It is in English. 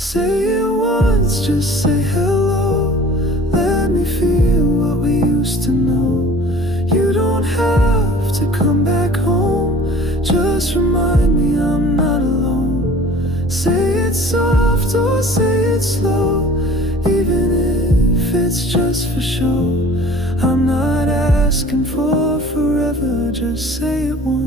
Say it once, just say hello. Let me feel what we used to know. You don't have to come back home. Just remind me I'm not alone. Say it soft or say it slow, even if it's just for show. I'm not asking for forever, just say it once.